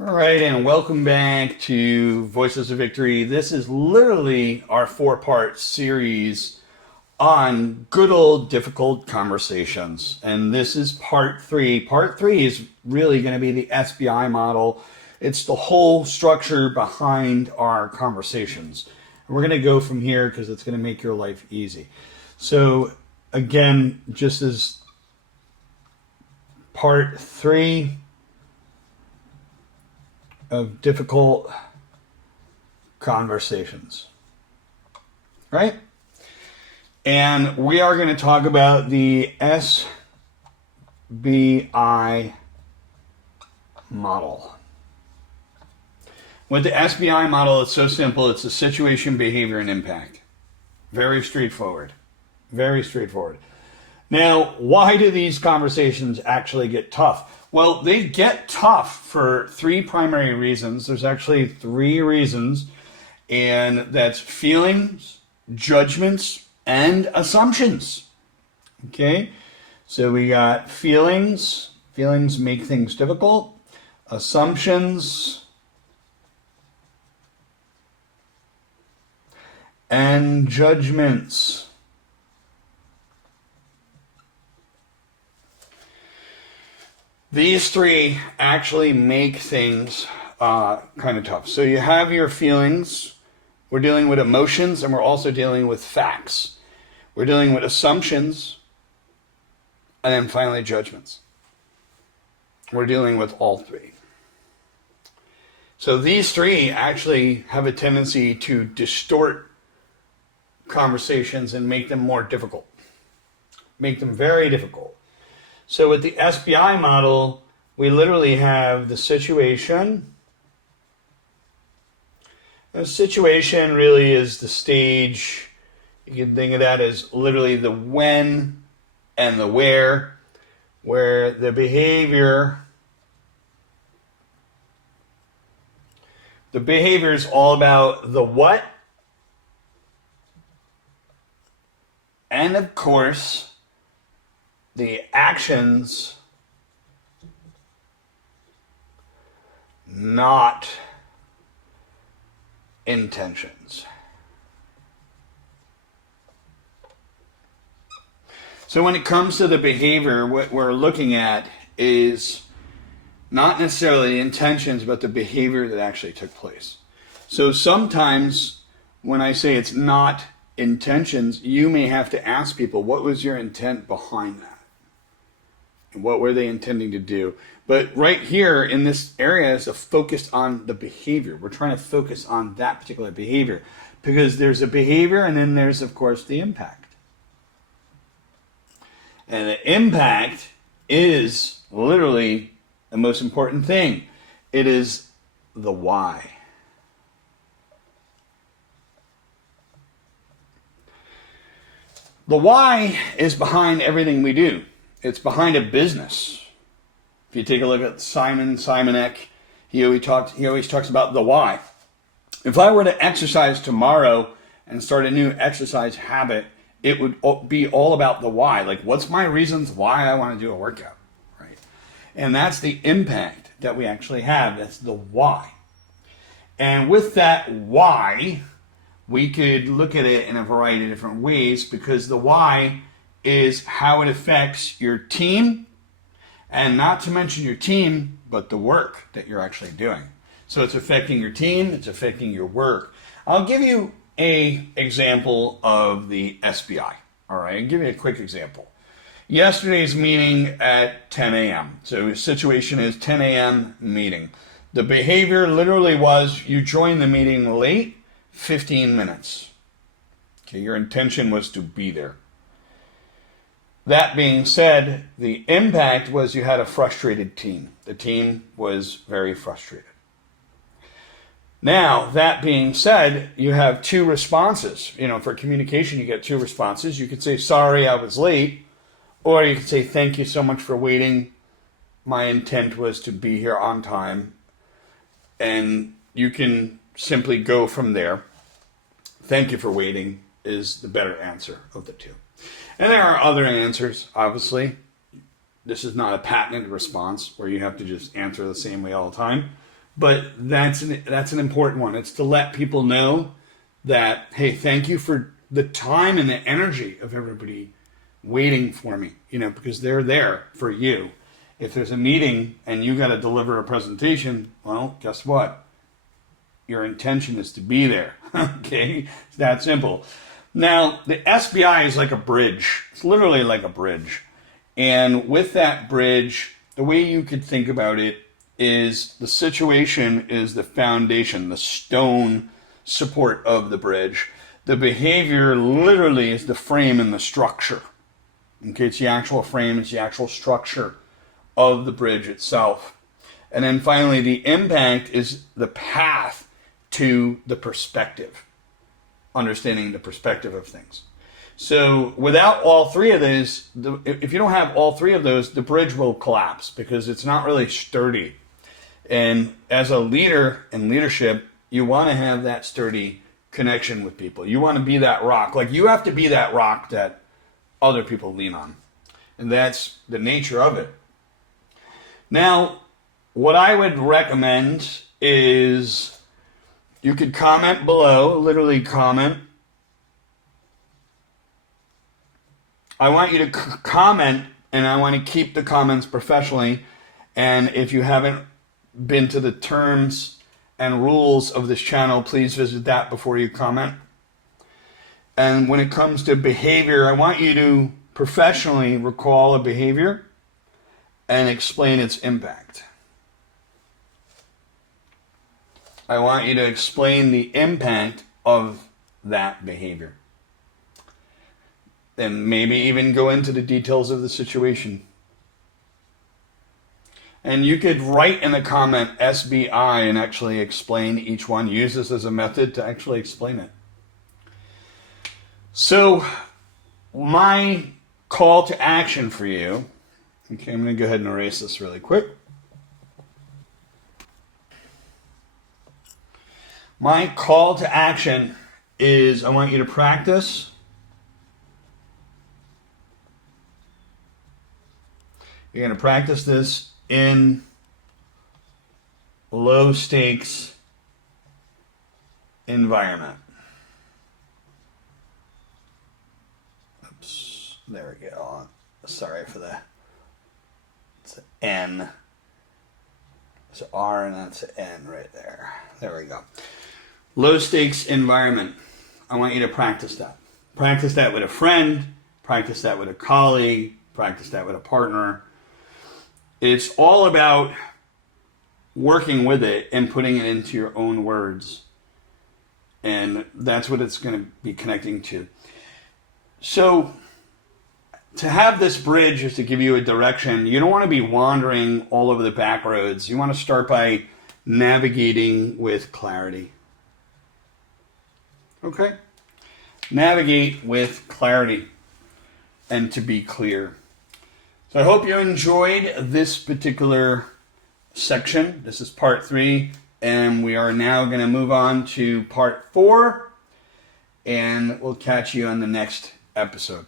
All right, and welcome back to Voices of Victory. This is literally our four-part series on good old difficult conversations. And this is part three. Part three is really going to be the SBI model. It's the whole structure behind our conversations. And we're going to go from here because it's going to make your life easy. So, again, just as part three of difficult conversations, right? And we are going to talk about the SBI model. With the SBI model, it's so simple. It's a situation, behavior, and impact. Very straightforward. Very straightforward. Now, why do these conversations actually get tough? Well, they get tough for three primary reasons. There's actually three reasons, and that's feelings, judgments, and assumptions. Okay? So we got feelings. Feelings make things difficult. Assumptions. And judgments. These three actually make things kind of tough. So you have your feelings. We're dealing with emotions, and we're also dealing with facts. We're dealing with assumptions, and then finally judgments. We're dealing with all three. So these three actually have a tendency to distort conversations and make them more difficult. Make them very difficult. So with the SBI model, we literally have the situation. The situation really is the stage. You can think of that as literally the when and the where the behavior is all about the what, and of course, the actions, not intentions. So when it comes to the behavior, what we're looking at is not necessarily the intentions, but the behavior that actually took place. So sometimes when I say it's not intentions, you may have to ask people, what was your intent behind that? What were they intending to do? But right here in this area is a focus on the behavior. We're trying to focus on that particular behavior because there's a behavior and then there's, of course, the impact. And the impact is literally the most important thing. It is the why. The why is behind everything we do. It's behind a business. If you take a look at Simon Sinek, he always talks about the why. If I were to exercise tomorrow and start a new exercise habit, it would be all about the why. Like, what's my reasons why I want to do a workout, right? And that's the impact that we actually have. That's the why. And with that why, we could look at it in a variety of different ways because the why is how it affects your team, and not to mention your team, but the work that you're actually doing. So it's affecting your team, it's affecting your work. I'll give you an example of the SBI. All right, I'll give you a quick example. Yesterday's meeting at 10 a.m. So the situation is 10 a.m. meeting. The behavior literally was you joined the meeting late, 15 minutes. Okay, your intention was to be there. That being said, the impact was you had a frustrated team. The team was very frustrated. Now, that being said, you have two responses. For communication, you get two responses. You could say, sorry, I was late. Or you could say, thank you so much for waiting. My intent was to be here on time. And you can simply go from there. Thank you for waiting is the better answer of the two. And there are other answers, obviously. This is not a patented response where you have to just answer the same way all the time. But that's an important one. It's to let people know that, hey, thank you for the time and the energy of everybody waiting for me, because they're there for you. If there's a meeting and you got to deliver a presentation, well, guess what? Your intention is to be there. Okay? It's that simple. Now, the SBI is like a bridge. It's literally like a bridge. And with that bridge, the way you could think about it is the situation is the foundation, the stone support of the bridge. The behavior literally is the frame and the structure. Okay, it's the actual frame, it's the actual structure of the bridge itself. And then finally, the impact is the path to the perspective, understanding the perspective of things. So without all three of those, if you don't have all three of those, the bridge will collapse because it's not really sturdy. And as a leader in leadership, you want to have that sturdy connection with people. You want to be that rock. Like, you have to be that rock that other people lean on. And that's the nature of it. Now, what I would recommend is you could comment below, literally comment. I want you to comment, and I want to keep the comments professionally. And if you haven't been to the terms and rules of this channel, please visit that before you comment. And when it comes to behavior, I want you to professionally recall a behavior and explain its impact. I want you to explain the impact of that behavior. And maybe even go into the details of the situation. And you could write in the comment SBI and actually explain each one. Use this as a method to actually explain it. So, my call to action for you. Okay, I'm going to go ahead and erase this really quick. My call to action is I want you to practice. You're going to practice this in low stakes environment. Oops, there we go. Sorry for that. It's an N. It's an R and that's an N right there. There we go. Low stakes environment. I want you to practice that. Practice that with a friend. Practice that with a colleague. Practice that with a partner. It's all about working with it and putting it into your own words. And that's what it's going to be connecting to. So, to have this bridge is to give you a direction. You don't want to be wandering all over the back roads. You want to start by navigating with clarity. Okay? Navigate with clarity and to be clear. So I hope you enjoyed this particular section. This is part 3, and we are now going to move on to part 4, and we'll catch you on the next episode.